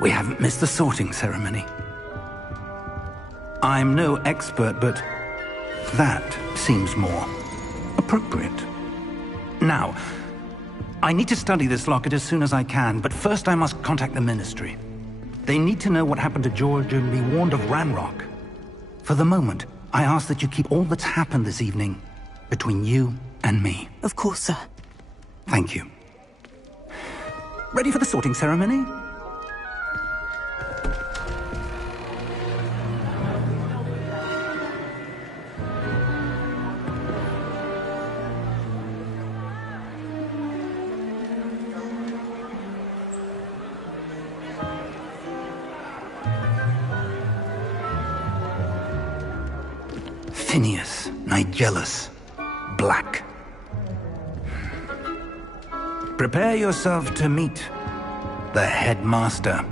We haven't missed the sorting ceremony. I'm no expert, but that seems more appropriate. Now, I need to study this locket as soon as I can, but first I must contact the Ministry. They need to know what happened to George and be warned of Ranrock. For the moment, I ask that you keep all that's happened this evening between you and me. Of course, sir. Thank you. Ready for the sorting ceremony? Phineas Nigellus Black. Prepare yourself to meet the headmaster.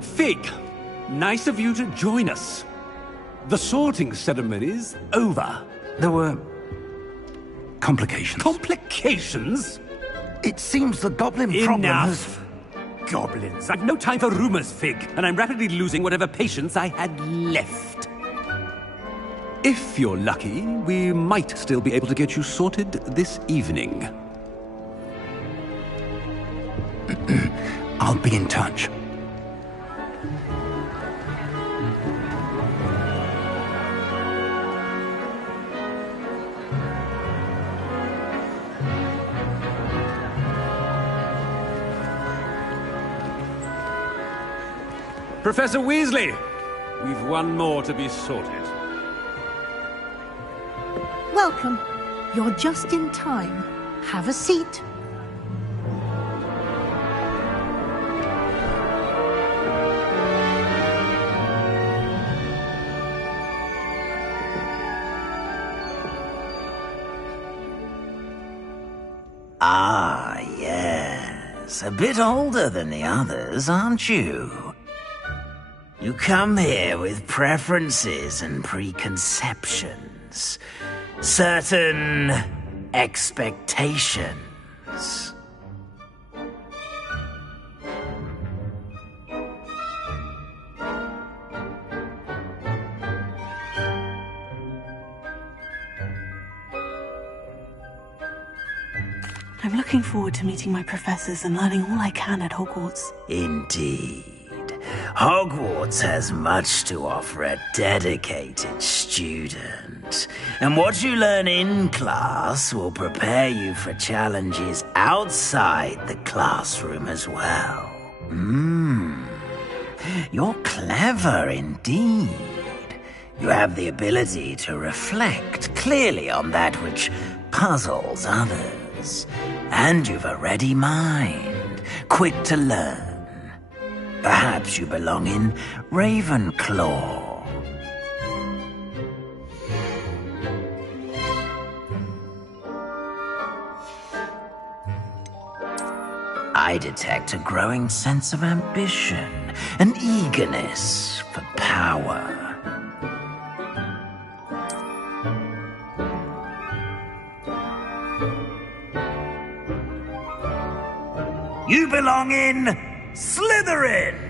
Fig, nice of you to join us. The sorting ceremony's over. There were complications. Complications? It seems the goblin problem has... Enough! Goblins. I've no time for rumors, Fig, and I'm rapidly losing whatever patience I had left. If you're lucky, we might still be able to get you sorted this evening. I'll be in touch. Professor Weasley, we've one more to be sorted. Welcome. You're just in time. Have a seat. Ah, yes. A bit older than the others, aren't you? You come here with preferences and preconceptions. Certain expectations. I'm looking forward to meeting my professors and learning all I can at Hogwarts. Indeed. Hogwarts has much to offer a dedicated student. And what you learn in class will prepare you for challenges outside the classroom as well. You're clever indeed. You have the ability to reflect clearly on that which puzzles others. And you've a ready mind, quick to learn. Perhaps you belong in Ravenclaw. I detect a growing sense of ambition, an eagerness for power. You belong in Slytherin!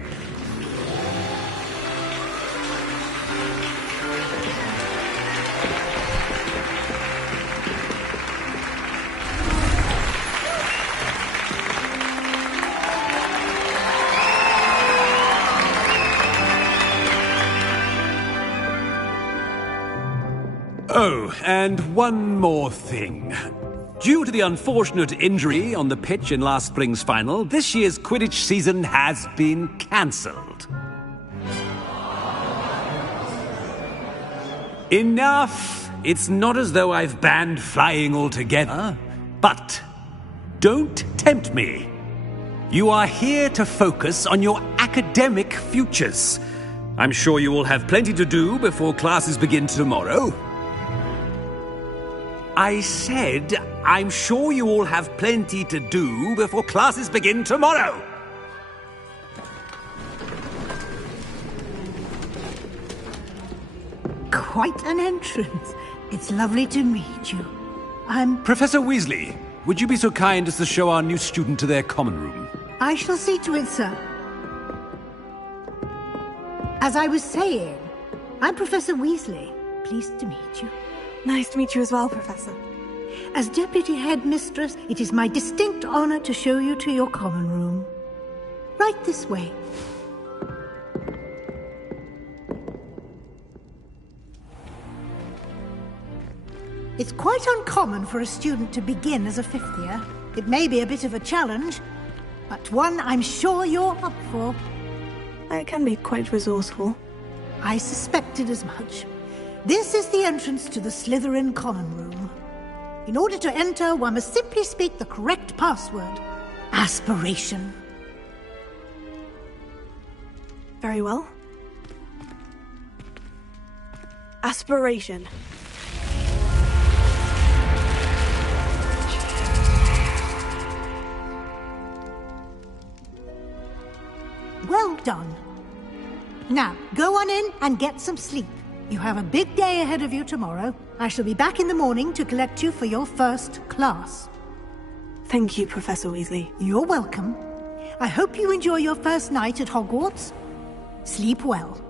Oh, and one more thing. Due to the unfortunate injury on the pitch in last spring's final, this year's Quidditch season has been cancelled. Enough! It's not as though I've banned flying altogether. But don't tempt me. You are here to focus on your academic futures. I'm sure you will have plenty to do before classes begin tomorrow. I said, I'm sure you all have plenty to do before classes begin tomorrow. Quite an entrance. It's lovely to meet you. I'm... Professor Weasley, would you be so kind as to show our new student to their common room? I shall see to it, sir. As I was saying, I'm Professor Weasley. Pleased to meet you. Nice to meet you as well, Professor. As Deputy Headmistress, it is my distinct honor to show you to your common room. Right this way. It's quite uncommon for a student to begin as a fifth year. It may be a bit of a challenge, but one I'm sure you're up for. I can be quite resourceful. I suspected as much. This is the entrance to the Slytherin common room. In order to enter, one must simply speak the correct password. Aspiration. Very well. Aspiration. Well done. Now, go on in and get some sleep. You have a big day ahead of you tomorrow. I shall be back in the morning to collect you for your first class. Thank you, Professor Weasley. You're welcome. I hope you enjoy your first night at Hogwarts. Sleep well.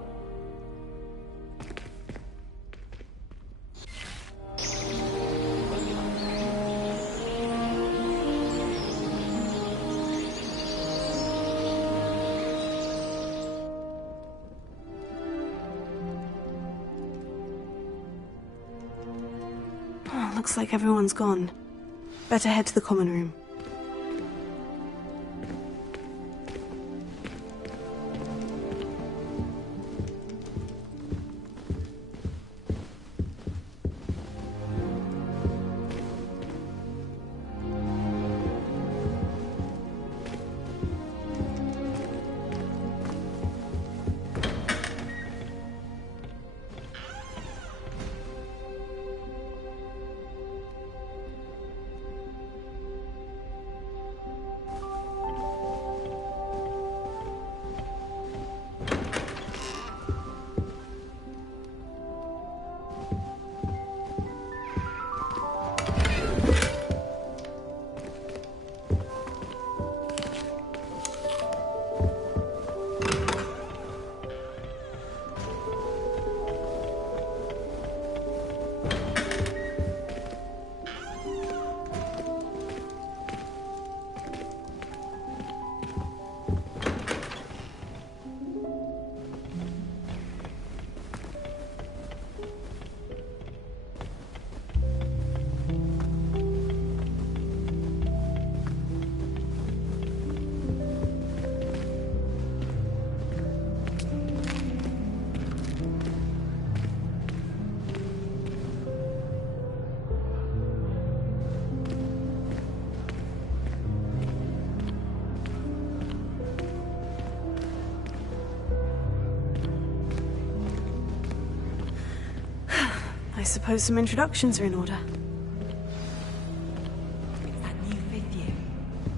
Looks like everyone's gone. Better head to the common room. I suppose some introductions are in order. That new fifth year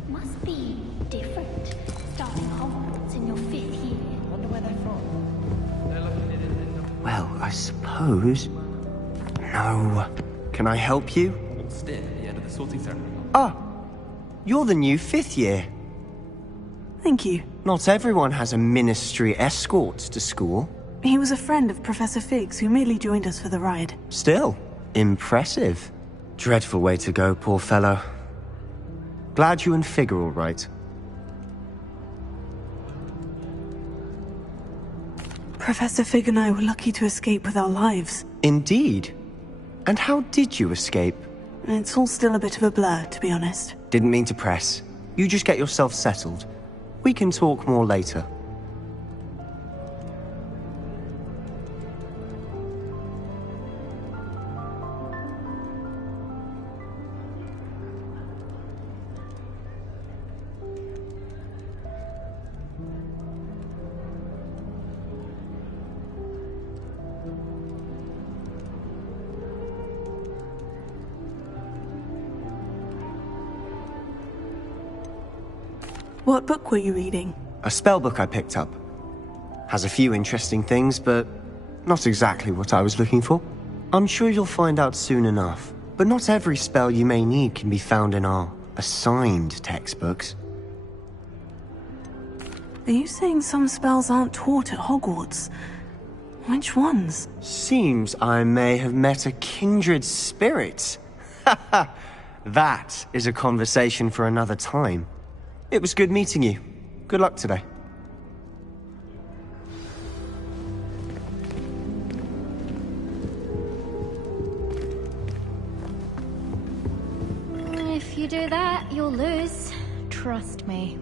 must be different. Starting Hogwarts in your fifth year. Wonder where they're from. Well, I suppose. No. Can I help you? Still at the end of the sorting ceremony. Ah, you're the new fifth year. Thank you. Not everyone has a ministry escort to school. He was a friend of Professor Figgs who merely joined us for the ride. Still, impressive. Dreadful way to go, poor fellow. Glad you and Fig are all right. Professor Fig and I were lucky to escape with our lives. Indeed. And how did you escape? It's all still a bit of a blur, to be honest. Didn't mean to press. You just get yourself settled. We can talk more later. What book were you reading? A spell book I picked up. Has a few interesting things, but not exactly what I was looking for. I'm sure you'll find out soon enough. But not every spell you may need can be found in our assigned textbooks. Are you saying some spells aren't taught at Hogwarts? Which ones? Seems I may have met a kindred spirit. That is a conversation for another time. It was good meeting you. Good luck today. If you do that, you'll lose. Trust me.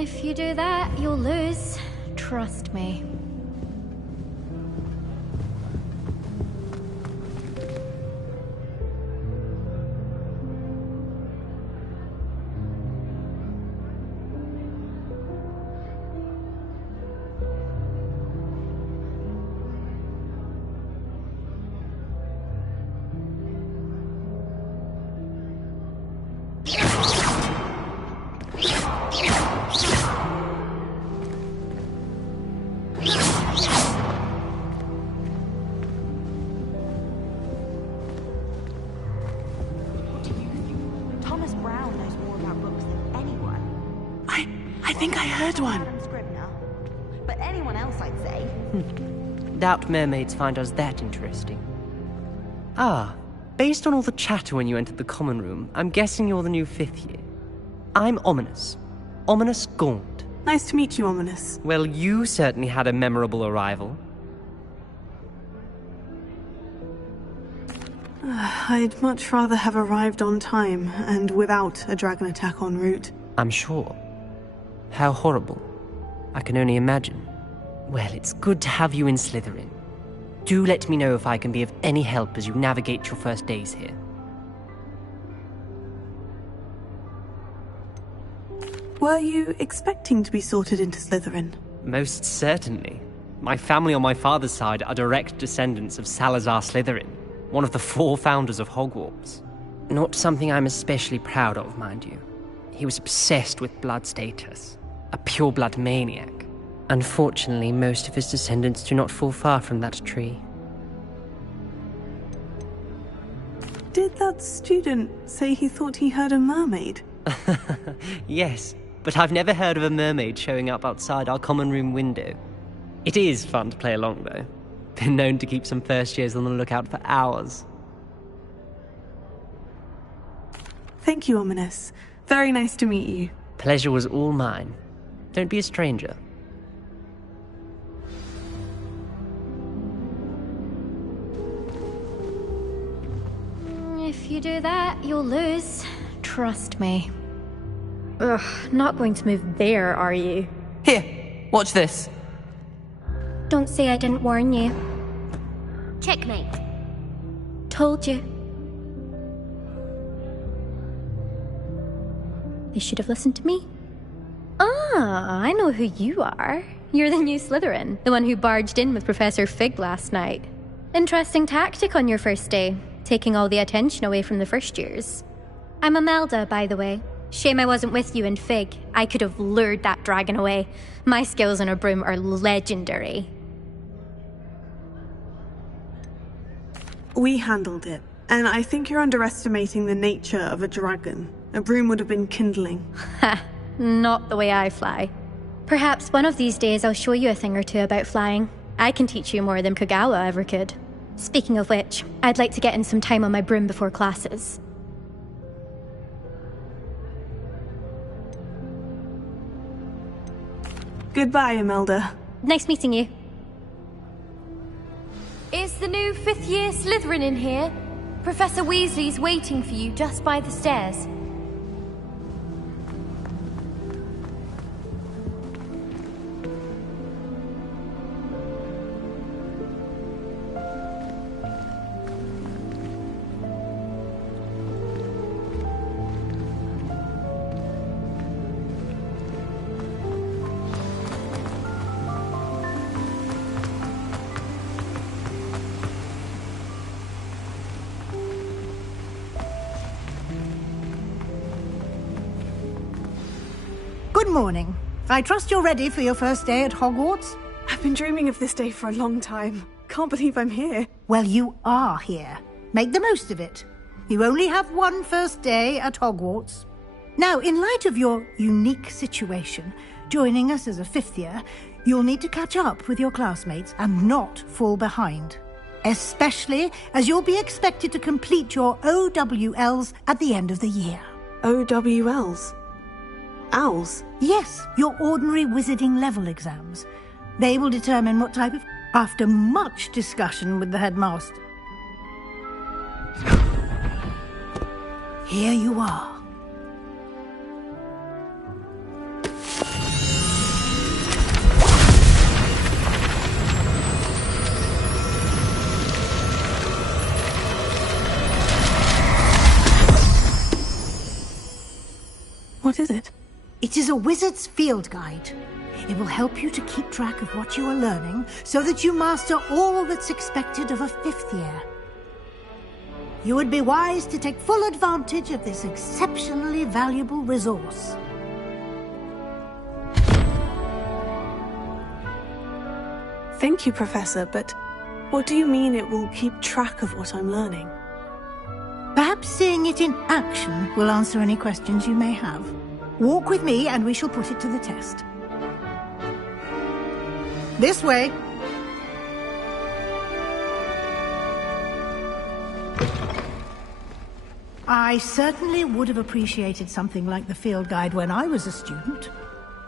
If you do that, you'll lose. Trust me. I think I heard one. But anyone else, I'd say. Doubt mermaids find us that interesting. Ah, based on all the chatter when you entered the common room, I'm guessing you're the new 5th year. I'm Ominis. Ominis Gaunt. Nice to meet you, Ominis. Well, you certainly had a memorable arrival. I'd much rather have arrived on time and without a dragon attack en route. I'm sure. How horrible. I can only imagine. Well, it's good to have you in Slytherin. Do let me know if I can be of any help as you navigate your first days here. Were you expecting to be sorted into Slytherin? Most certainly. My family on my father's side are direct descendants of Salazar Slytherin, one of the 4 founders of Hogwarts. Not something I'm especially proud of, mind you. He was obsessed with blood status. A pure-blood maniac. Unfortunately, most of his descendants do not fall far from that tree. Did that student say he thought he heard a mermaid? Yes, but I've never heard of a mermaid showing up outside our common room window. It is fun to play along, though. Been known to keep some first years on the lookout for hours. Thank you, Ominis. Very nice to meet you. Pleasure was all mine. Don't be a stranger. If you do that, you'll lose. Trust me. Ugh, not going to move there, are you? Here, watch this. Don't say I didn't warn you. Checkmate. Told you. They should have listened to me. Ah, I know who you are. You're the new Slytherin, the one who barged in with Professor Fig last night. Interesting tactic on your first day, taking all the attention away from the first years. I'm Imelda, by the way. Shame I wasn't with you in Fig. I could have lured that dragon away. My skills on a broom are legendary. We handled it, and I think you're underestimating the nature of a dragon. A broom would have been kindling. Ha, not the way I fly. Perhaps one of these days I'll show you a thing or two about flying. I can teach you more than Kogawa ever could. Speaking of which, I'd like to get in some time on my broom before classes. Goodbye, Imelda. Nice meeting you. Is the new 5th year Slytherin in here? Professor Weasley's waiting for you just by the stairs. Good morning. I trust you're ready for your first day at Hogwarts? I've been dreaming of this day for a long time. can't believe I'm here. Well, you are here. Make the most of it. You only have one first day at Hogwarts. Now, in light of your unique situation, joining us as a fifth year, you'll need to catch up with your classmates and not fall behind. Especially as you'll be expected to complete your OWLs at the end of the year. OWLs? Owls? Yes, your ordinary wizarding level exams. They will determine what type of... After much discussion with the headmaster. Here you are. What is it? It is a wizard's field guide. It will help you to keep track of what you are learning so that you master all that's expected of a fifth year. You would be wise to take full advantage of this exceptionally valuable resource. Thank you, Professor, but what do you mean it will keep track of what I'm learning? Perhaps seeing it in action will answer any questions you may have. Walk with me and we shall put it to the test. This way. I certainly would have appreciated something like the field guide when I was a student.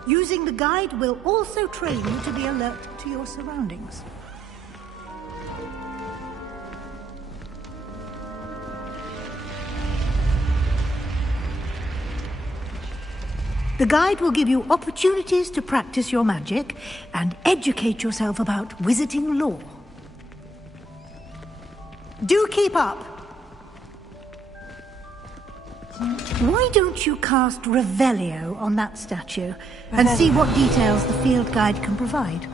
Using the guide will also train you to be alert to your surroundings. The guide will give you opportunities to practice your magic and educate yourself about wizarding lore. Do keep up! Why don't you cast Revelio on that statue and see what details the field guide can provide?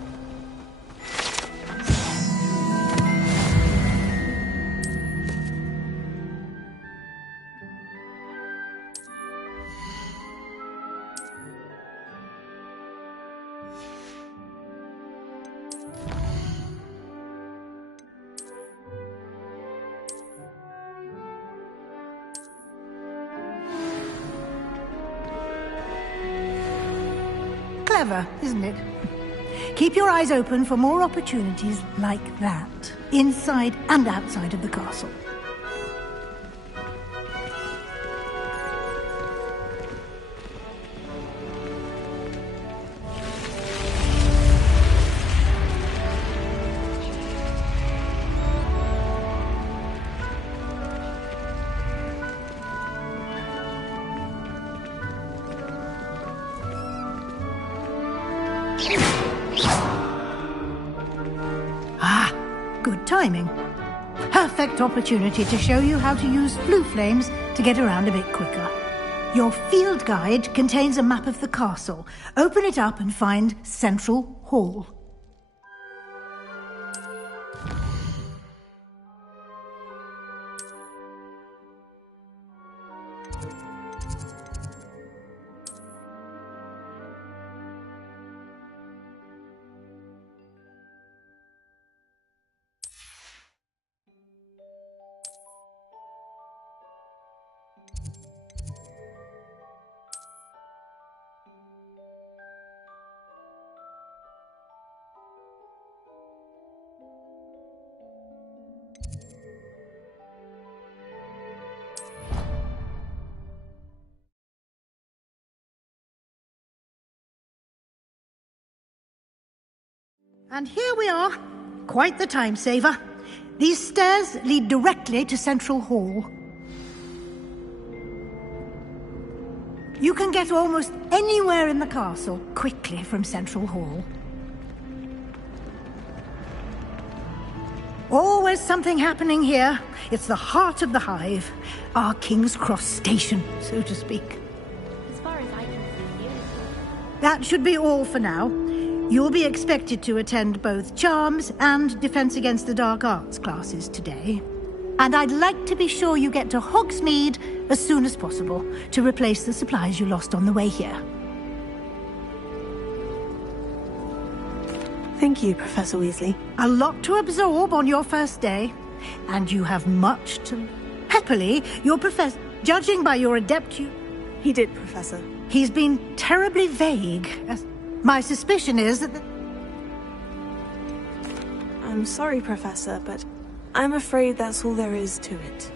Clever, isn't it? Keep your eyes open for more opportunities like that, inside and outside of the castle. Good timing. Perfect opportunity to show you how to use blue flames to get around a bit quicker. Your field guide contains a map of the castle. Open it up and find Central Hall. And here we are. Quite the time saver. These stairs lead directly to Central Hall. You can get almost anywhere in the castle quickly from Central Hall. Always something happening here. It's the heart of the Hive. Our King's Cross station, so to speak. As far as I can see, beautiful. That should be all for now. You'll be expected to attend both Charms and Defense Against the Dark Arts classes today. And I'd like to be sure you get to Hogsmeade as soon as possible to replace the supplies you lost on the way here. Thank you, Professor Weasley. A lot to absorb on your first day, and you have much to... Happily, your professor... Judging by your adept, He did, Professor. He's been terribly vague. My suspicion is that... I'm sorry, Professor, but I'm afraid that's all there is to it.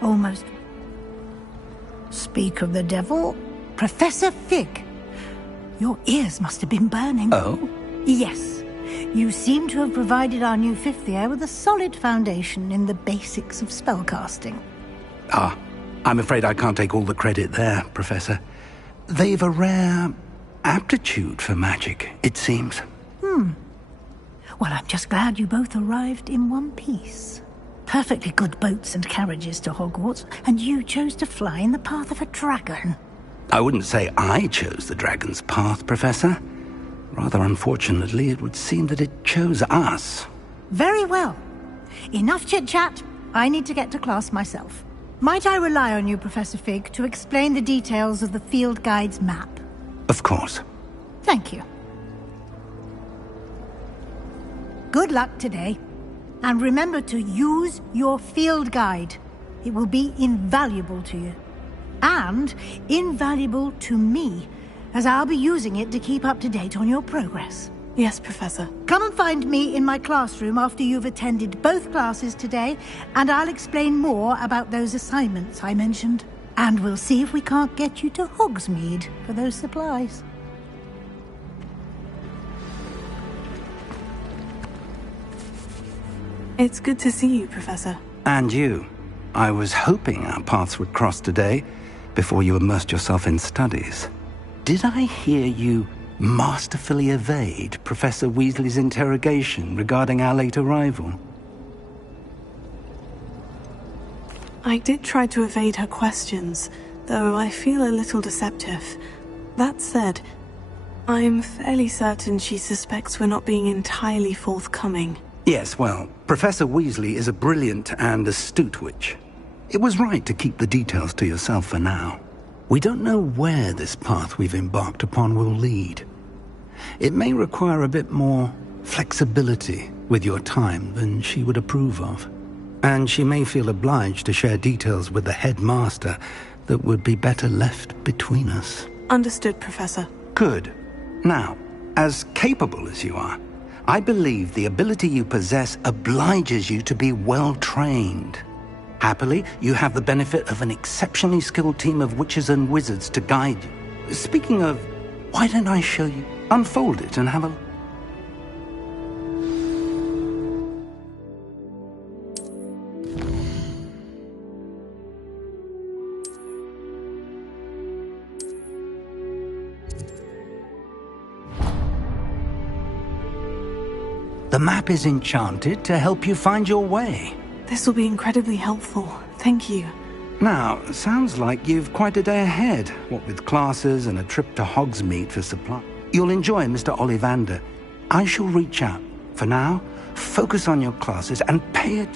Almost. Speak of the devil. Professor Fig. Your ears must have been burning. Oh? Yes. You seem to have provided our new fifth year with a solid foundation in the basics of spellcasting. Ah, I'm afraid I can't take all the credit there, Professor. They've a rare aptitude for magic, it seems. Well, I'm just glad you both arrived in one piece. Perfectly good boats and carriages to Hogwarts, and you chose to fly in the path of a dragon. I wouldn't say I chose the dragon's path, Professor. Rather unfortunately, it would seem that it chose us. Very well. Enough chit-chat. I need to get to class myself. Might I rely on you, Professor Fig, to explain the details of the field guide's map? Of course. Thank you. Good luck today. And remember to use your field guide. It will be invaluable to you. And invaluable to me, as I'll be using it to keep up to date on your progress. Yes, Professor. Come and find me in my classroom after you've attended both classes today, and I'll explain more about those assignments I mentioned. And we'll see if we can't get you to Hogsmeade for those supplies. It's good to see you, Professor. And you. I was hoping our paths would cross today, before you immersed yourself in studies. Did I hear you masterfully evade Professor Weasley's interrogation regarding our late arrival? I did try to evade her questions, though I feel a little deceptive. That said, I'm fairly certain she suspects we're not being entirely forthcoming. Yes, well, Professor Weasley is a brilliant and astute witch. It was right to keep the details to yourself for now. We don't know where this path we've embarked upon will lead. It may require a bit more flexibility with your time than she would approve of. And she may feel obliged to share details with the headmaster that would be better left between us. Understood, Professor. Good. Now, as capable as you are, I believe the ability you possess obliges you to be well-trained. Happily, you have the benefit of an exceptionally skilled team of witches and wizards to guide you. Speaking of, why don't I show you? Unfold it and have a... The map is enchanted to help you find your way. This will be incredibly helpful. Thank you. Now, sounds like you've quite a day ahead, what with classes and a trip to Hogsmeade for supply. You'll enjoy Mr. Ollivander. I shall reach out. For now, focus on your classes and pay it.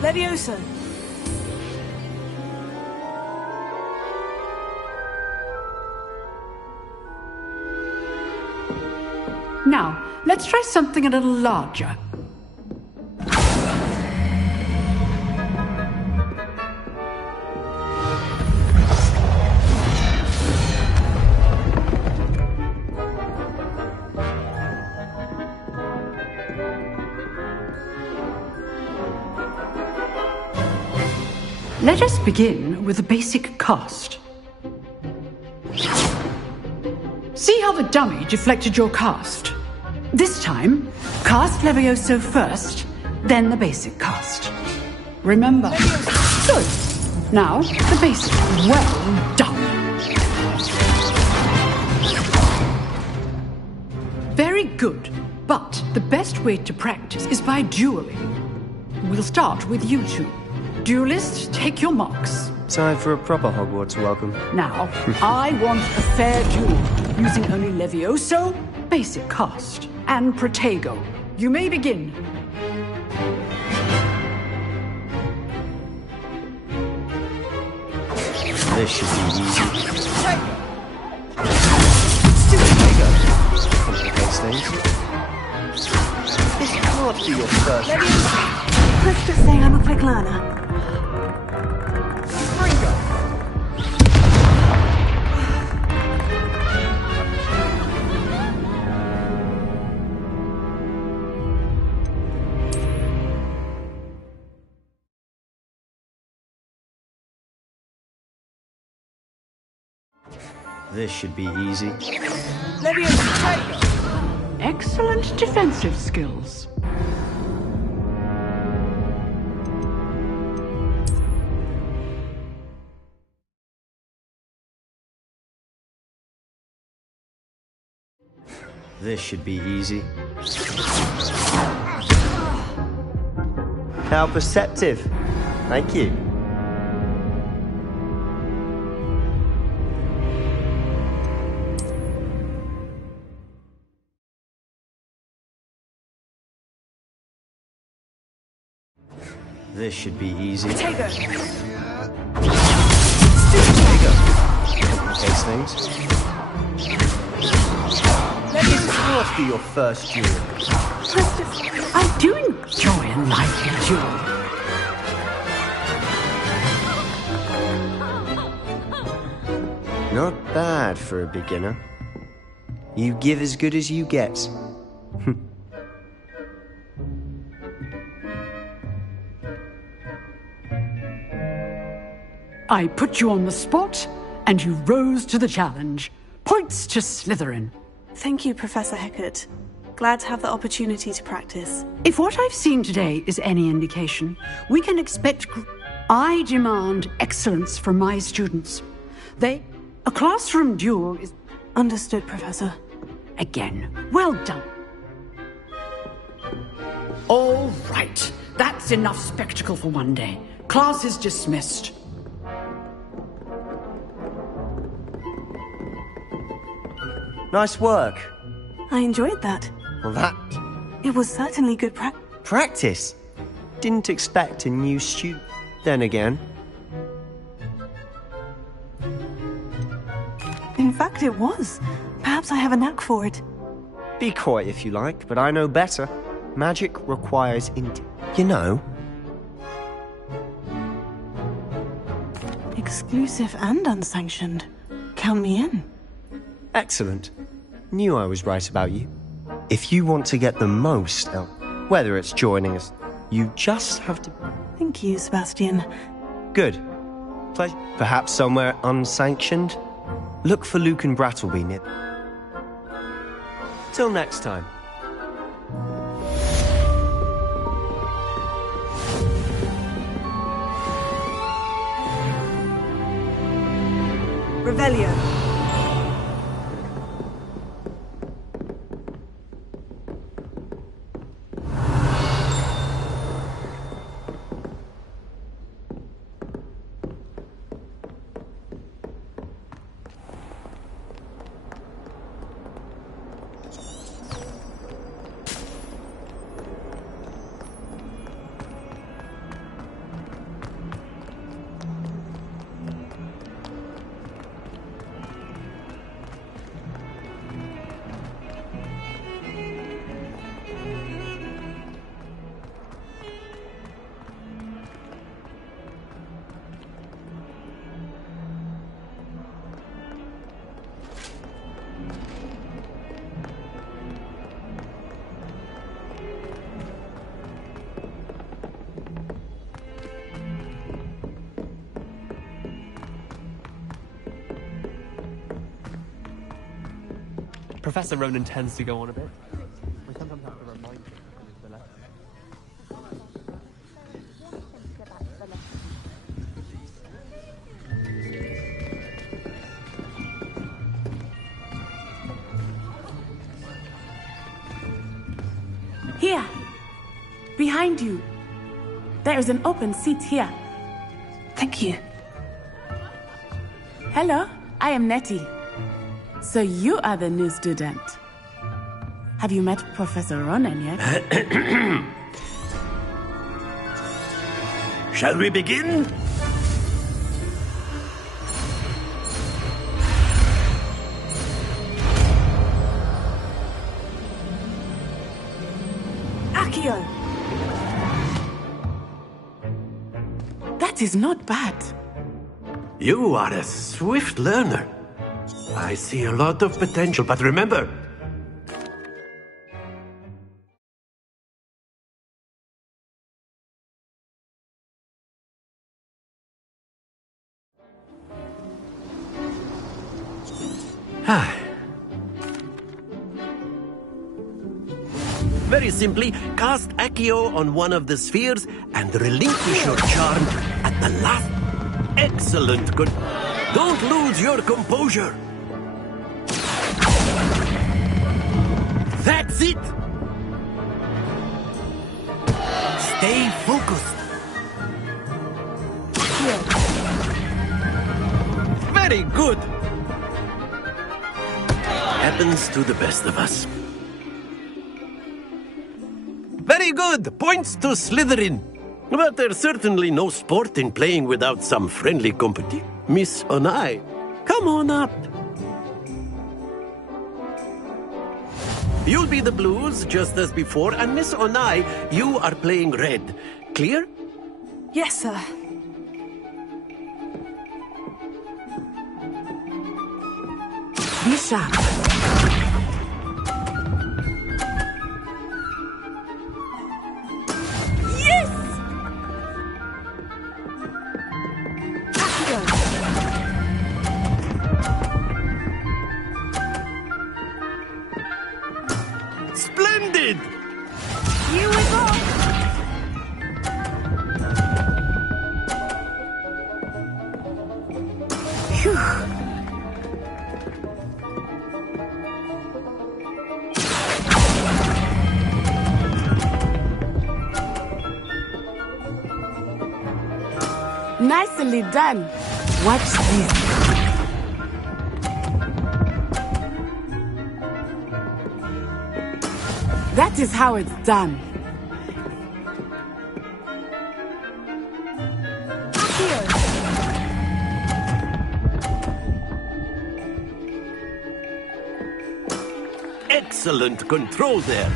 Leviosa! Now, let's try something a little larger. Let us begin with the basic cast. See how the dummy deflected your cast? This time, cast Levioso first, then the basic cast. Remember. Good. Now, the basic. Well done. Very good. But the best way to practice is by dueling. We'll start with you two. Duelists, take your marks. Time for a proper Hogwarts welcome. Now, I want a fair duel, using only Levioso, basic cast, and Protego. You may begin. This should be easy. Complicates things. This can't be your first. Let's just say I'm a quick learner. This should be easy. Excellent defensive skills. This should be easy. How perceptive. Thank you. This should be easy. Complicates things. This can't be your first duel. I do enjoy a lively duel. Not bad for a beginner. You give as good as you get. I put you on the spot, and you rose to the challenge. Points to Slytherin. Thank you, Professor Hecat. Glad to have the opportunity to practice. If what I've seen today is any indication, we can expect... I demand excellence from my students. A classroom duel is... Understood, Professor. Again, well done. All right. That's enough spectacle for one day. Class is dismissed. Nice work. I enjoyed that. Well, that... It was certainly good practice. Didn't expect a new student. Then again. In fact, it was. Perhaps I have a knack for it. Be quiet if you like, but I know better. Magic requires you know. Exclusive and unsanctioned. Count me in. Excellent. Knew I was right about you. If you want to get the most out, whether it's joining us, you just have to... Thank you, Sebastian. Good. Perhaps somewhere unsanctioned? Look for Luke and Brattleby near... Till next time. Revelio. Professor Ronan tends to go on a bit. We sometimes have to remind him of the lesson. Here! Behind you! There is an open seat here. Thank you. Hello, I am Nettie. So you are the new student. Have you met Professor Ronan yet? Shall we begin? Accio! That is not bad. You are a swift learner. I see a lot of potential, but remember... Very simply, cast Accio on one of the spheres and relinquish your charm at the last. Excellent. Good. Don't lose your composure. That's it. Stay focused. Very good. Happens to the best of us. Very good. Points to Slytherin. But there's certainly no sport in playing without some friendly company. Miss Onai, come on up. You'll be the blues, just as before, and Miss Onai, you are playing red. Clear? Yes, sir. Be sharp. Splendid! Here we go! Phew. Nicely done. Watch this. That is how it's done. Excellent control there.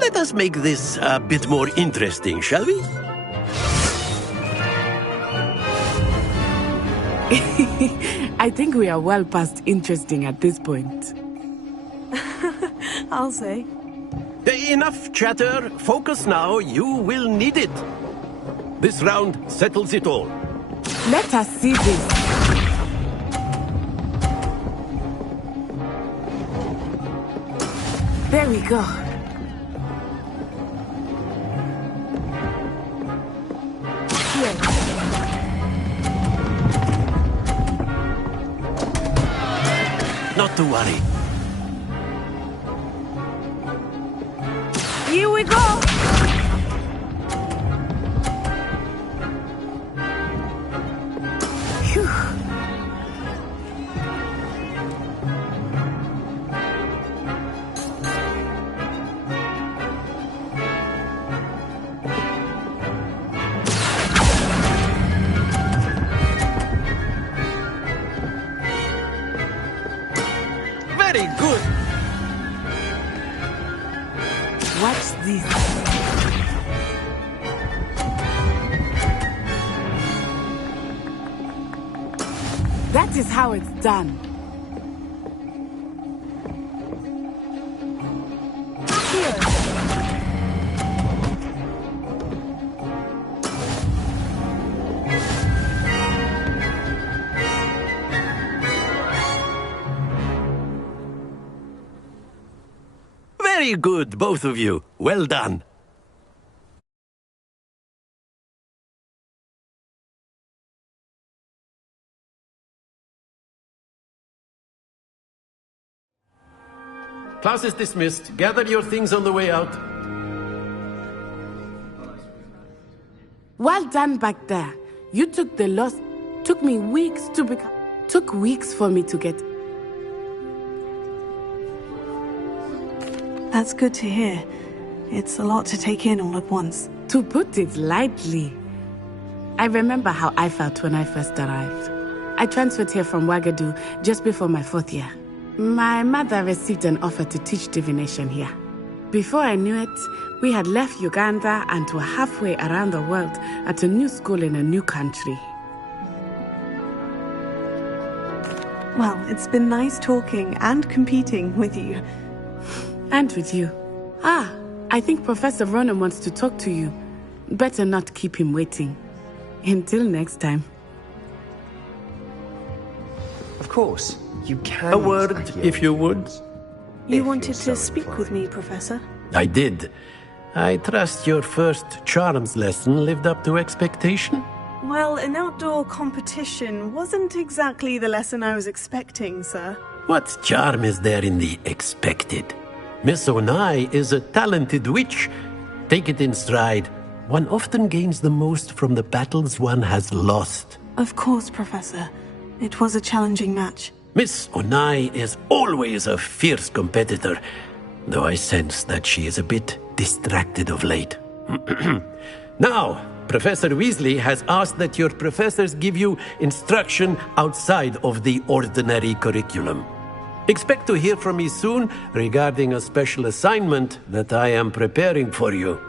Let us make this a bit more interesting, shall we? I think we are well past interesting at this point. I'll say. Enough chatter. Focus now. You will need it. This round settles it all. Let us see this. There we go. Here. Not to worry. Here we go! Phew. Very good. Watch this. That is how it's done. Very good, both of you. Well done. Class is dismissed. Gather your things on the way out. Well done back there. You took the loss. Took me weeks to become. Took weeks for me to get. That's good to hear. It's a lot to take in all at once. To put it lightly. I remember how I felt when I first arrived. I transferred here from Wagadu just before my 4th year. My mother received an offer to teach divination here. Before I knew it, we had left Uganda and were halfway around the world at a new school in a new country. Well, it's been nice talking and competing with you. And with you. I think Professor Ronen wants to talk to you. Better not keep him waiting. Until next time. Of course, you can. A word, if you would. You wanted to speak with me, Professor? I did. I trust your first charms lesson lived up to expectation? Well, an outdoor competition wasn't exactly the lesson I was expecting, sir. What charm is there in the expected? Miss Onai is a talented witch. Take it in stride. One often gains the most from the battles one has lost. Of course, Professor. It was a challenging match. Miss Onai is always a fierce competitor, though I sense that she is a bit distracted of late. Now, Professor Weasley has asked that your professors give you instruction outside of the ordinary curriculum. Expect to hear from me soon regarding a special assignment that I am preparing for you.